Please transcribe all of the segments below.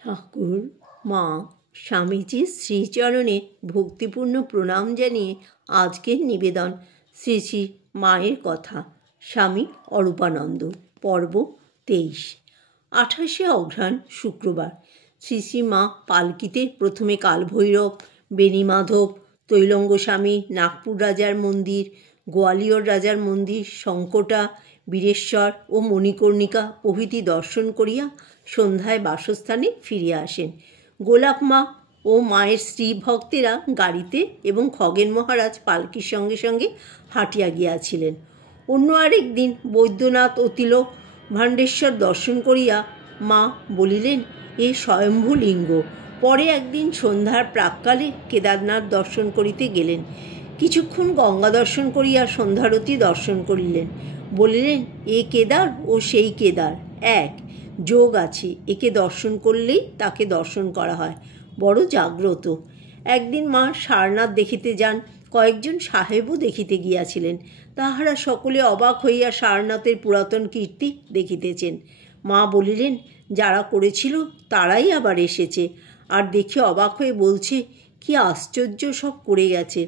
ঠাকুর মা স্বামীজির শ্রীচরণে ভক্তিপূর্ণ প্রণাম জানিয়ে আজকের নিবেদন শ্রী শ্রী মায়ের কথা। স্বামী অরূপানন্দ, পর্ব 23। 28শে অঘ্রাণ শুক্রবার। শ্রী শ্রী মা পালকিতে প্রথমে কালভৈরব, বেণীমাধব, তৈলঙ্গ স্বামী, নাগপুর রাজার মন্দির, গোয়ালিয়র রাজার মন্দির, শঙ্কটা, বীরেশ্বর ও মণিকর্ণিকা প্রভৃতি দর্শন করিয়া সন্ধ্যায় বাসস্থানে ফিরিয়া আসেন। গোলাপ মা ও মায়ের স্ত্রী ভক্তেরা গাড়িতে এবং খগেন মহারাজ পালকির সঙ্গে সঙ্গে হাঁটিয়া গিয়াছিলেন। অন্য আরেক দিন বৈদ্যনাথ ও তিলক ভাণ্ডেশ্বর দর্শন করিয়া মা বলিলেন, এ স্বয়ম্ভু লিঙ্গ। পরে একদিন সন্ধ্যার প্রাক্কালে কেদারনাথ দর্শন করিতে গেলেন। কিছুক্ষণ গঙ্গা দর্শন করিয়া সন্ধ্যারতি দর্শন করিলেন। বলিলেন, এ কেদার ও সেই কেদার এক, যোগ আছে, একে দর্শন করলেই তাকে দর্শন করা হয়, বড় জাগ্রত। একদিন মা সারনাথ দেখিতে যান, কয়েকজন সাহেবও দেখিতে গিয়াছিলেন। তাহারা সকলে অবাক হইয়া সারনাথের পুরাতন কীর্তি দেখিতেছেন। মা বলিলেন, যারা করেছিল তারাই আবার এসেছে, আর দেখে অবাক হয়ে বলছে, কি আশ্চর্য সব করে গেছে।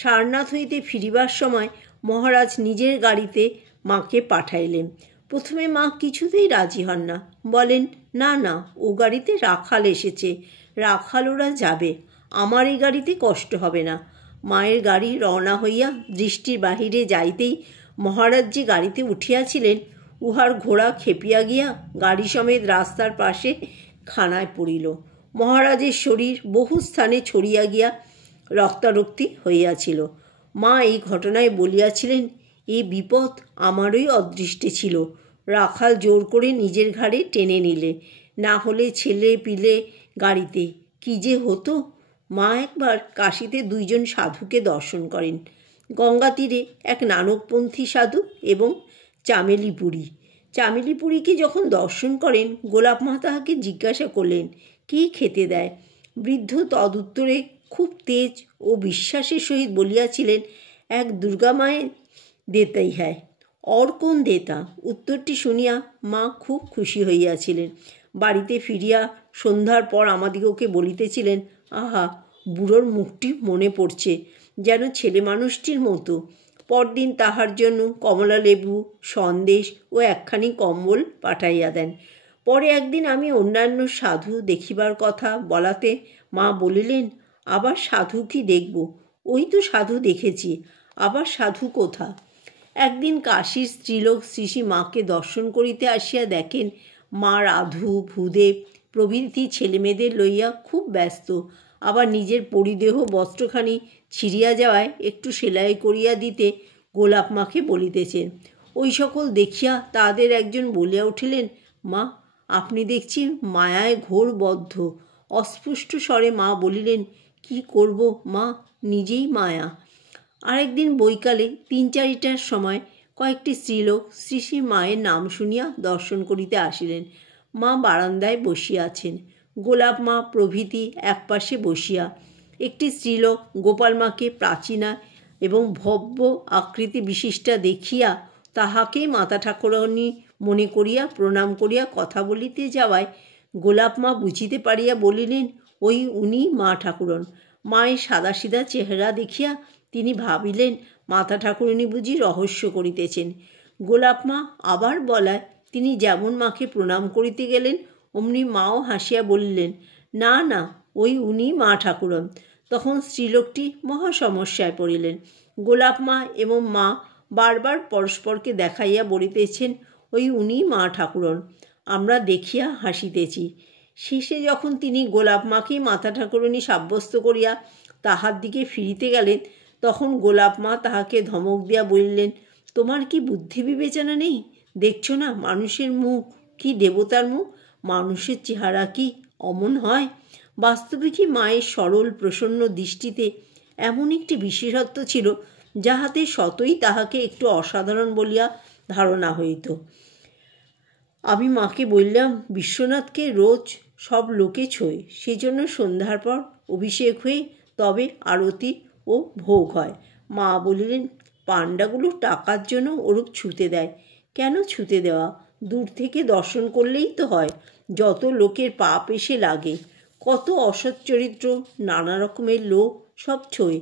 সারনাথ হইতে ফিরিবার সময় মহারাজ নিজের গাড়িতে মাকে পাঠাইলেন। প্রথমে মা কিছুতেই রাজি হন না, বলেন, না না, ও গাড়িতে রাখাল এসেছে, রাখাল ওরা যাবে, আমার এই গাড়িতে কষ্ট হবে না। মায়ের গাড়ি রওনা হইয়া দৃষ্টির বাহিরে যাইতেই মহারাজ যে গাড়িতে উঠিয়াছিলেন, উহার ঘোড়া খেপিয়া গিয়া গাড়ি সমেত রাস্তার পাশে খানায় পড়িল। মহারাজের শরীর বহু স্থানে ছড়িয়া গিয়া রক্তারক্তি হইয়াছিল। মা এই ঘটনায় বলিয়াছিলেন, এই বিপদ আমারই অদৃষ্টে ছিল। রাখাল জোর করে নিজের ঘাড়ে টেনে নিলে, না হলে ছেলে পিলে গাড়িতে কি যে হতো। মা একবার কাশীতে দুইজন সাধুকে দর্শন করেন, গঙ্গা তীরে এক নানকপন্থী সাধু এবং চামেলিপুরী। চামেলিপুরীকে যখন দর্শন করেন, গোলাপ মা তাহাকে জিজ্ঞাসা করলেন, কি খেতে দেয়? বৃদ্ধ তদুত্তরে খুব তেজ ও বিশ্বাসের সহিত বলিয়াছিলেন, এক দুর্গা মায়ের দেতাই হ্যায়। और कौन देता? উত্তরটি শুনিয়া মা খুব খুশি হইয়াছিলেন। বাড়িতে ফিরিয়া সন্ধ্যার পর আমাদিগকে বলিতেছিলেন, আহা, বুড়োর মুখটি মনে পড়ছে, যেন ছেলে মানুষটির মতো। পরদিন তাহার জন্য কমলা লেবু, সন্দেশ ও একখানি কম্বল পাঠাইয়া দেন। পরে একদিন আমি অন্যান্য সাধু দেখিবার কথা বলাতে মা বলিলেন, আবার সাধু কি দেখব? ওই তো সাধু দেখেছি, আবার সাধু কোথা? একদিন কাশীর স্ত্রীলোক শ্রী শ্রী মাকে দর্শন করিতে আসিয়া দেখেন, মা রাধু, ভূদেব প্রভৃতি ছেলেমেয়েদের লইয়া খুব ব্যস্ত। আবার নিজের পরিদেহ বস্ত্রখানি ছিঁড়িয়া যাওয়ায় একটু সেলাই করিয়া দিতে গোলাপ মাকে বলিতেছেন। ওই সকল দেখিয়া তাদের একজন বলিয়া উঠিলেন, মা, আপনি দেখছি মায়ায় ঘোর বদ্ধ। অস্পষ্ট স্বরে মা বলিলেন, কি করব মা, নিজেই মায়া। আরেকদিন বৈকালে 3-4টার সময় কয়েকটি স্ত্রীলোক শ্রী শ্রী মায়ের নাম শুনিয়া দর্শন করিতে আসিলেন। মা বারান্দায় বসিয়া আছেন, গোলাপ মা প্রভৃতি একপাশে বসিয়া। একটি স্ত্রীলোক গোপাল মাকে প্রাচীনা এবং ভব্য আকৃতি বিশিষ্টা দেখিয়া তাহাকেই মাতা ঠাকুরানী মনে করিয়া প্রণাম করিয়া কথা বলিতে যাওয়ায় গোলাপ মা বুঝিতে পারিয়া বলিলেন, ওই উনি মা ঠাকুরন। মায়ের সাদাসিধা চেহারা দেখিয়া তিনি ভাবিলেন, মাতা ঠাকুরানী বুঝি রহস্য করিতেছেন। গোলাপ মা আবার বলায় তিনি যেমন মাকে প্রণাম করিতে গেলেন, অমনি মাও হাসিয়া বলিলেন, না না, ওই উনি মা ঠাকুরন। তখন স্ত্রীলোকটি মহা সমস্যায় পড়িলেন। গোলাপ মা এবং মা বারবার পরস্পরকে দেখাইয়া বলিতেছেন, ওই উনি মা ঠাকুরন, আমরা দেখিয়া হাসিতেছি। শেষে যখন তিনি গোলাপ মাকেই মাতা ঠাকুরানী সাব্যস্ত করিয়া তাহার দিকে ফিরিতে গেলেন, তখন গোলাপ মা তাহাকে ধমক দিয়া বলিলেন, তোমার কি বুদ্ধি বিবেচনা নেই? দেখছো না মানুষের মুখ কি দেবতার মুখ? মানুষের চেহারা কি অমন হয়? বাস্তবে কি মায়ের সরল প্রসন্ন দৃষ্টিতে এমন একটি বিশেষত্ব ছিল, যাহাতে শতই তাহাকে একটু অসাধারণ বলিয়া ধারণা হইত। আমি মাকে বললাম, বিশ্বনাথকে রোজ সব লোকে ছোঁয়, সেজন্য সন্ধ্যার পর অভিষেক হয়ে তবে আরতি ও ভোগ হয়। মা বলিলেন, পাণ্ডাগুলো টাকার জন্য ওরূপ ছুতে দেয়। কেন ছুতে দেওয়া? দূর থেকে দর্শন করলেই তো হয়। যত লোকের পাপ এসে লাগে, কত অসৎ চরিত্র, নানা রকমের লোক সব ছোঁয়।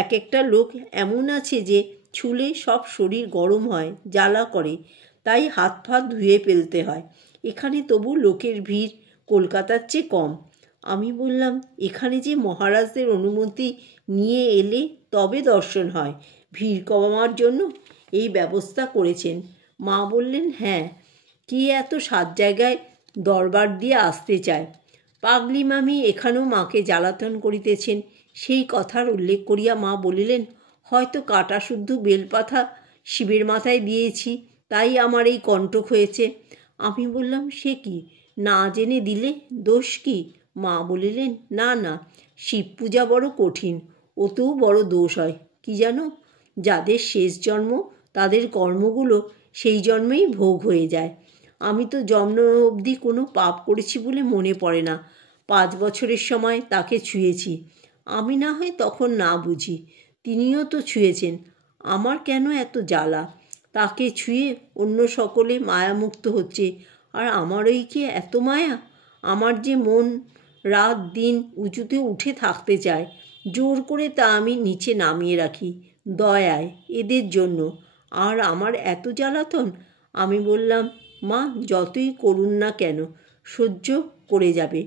এক একটা লোক এমন আছে যে ছুলে সব শরীর গরম হয়, জ্বালা করে, তাই হাত ফাত ধুয়ে ফেলতে হয়। এখানে তবু লোকের ভিড় কলকাতার চেয়ে কম। আমি বললাম, এখানে যে মহারাজদের অনুমতি নিয়ে এলে তবে দর্শন হয়, ভিড় কমাবার জন্য এই ব্যবস্থা করেছেন। মা বললেন, হ্যাঁ, কে এত সাত জায়গায় দরবার দিয়ে আসতে চায়। পাগলি মামি এখানেও মাকে জ্বালাতন করিতেছেন, সেই কথার উল্লেখ করিয়া মা বলিলেন, হয়তো কাটা শুদ্ধ বেলপাতা শিবের মাথায় দিয়েছি, তাই আমার এই কণ্টক হয়েছে। আমি বললাম, সে কি, না জেনে দিলে দোষ কি? মা বলিলেন, না না, শিব পূজা বড় কঠিন, ওতেও বড় দোষ হয়। কি জানো, যাদের শেষ জন্ম তাদের কর্মগুলো সেই জন্মেই ভোগ হয়ে যায়। আমি তো জন্ম অবধি কোনো পাপ করেছি বলে মনে পড়ে না। 5 বছরের সময় তাকে ছুঁয়েছি। আমি না হয় তখন না বুঝি, তিনিও তো ছুঁয়েছেন। আমার কেন এত জ্বালা? তাকে ছুঁয়ে অন্য সকলে মায়ামুক্ত হচ্ছে, আর আমারই কি এত মায়া? আমার যে মন রাত দিন উঁচুতে উঠে থাকতে চায়, জোর করে তা আমি নিচে নামিয়ে রাখি দয়ায় এদের জন্য। আর আমার এত জ্বালাতন। আমি বললাম, মা, যতই করুন না কেন সহ্য করে যাবে,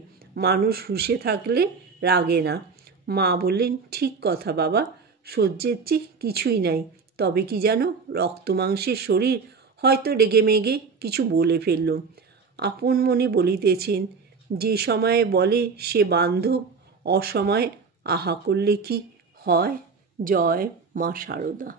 মানুষ হুঁশে থাকলে রাগে না। মা বললেন, ঠিক কথা বাবা, সহ্যের চেয়ে কিছুই নাই। তবে কি জানো, রক্ত মাংসের শরীর, হয়তো রেগে মেগে কিছু বলে ফেললুম। আপন মনে বলিতেছেন, যে সময়ে বলে সে বান্ধব, অসময়ে আহা করলে কি হয়। জয় মা শারদা।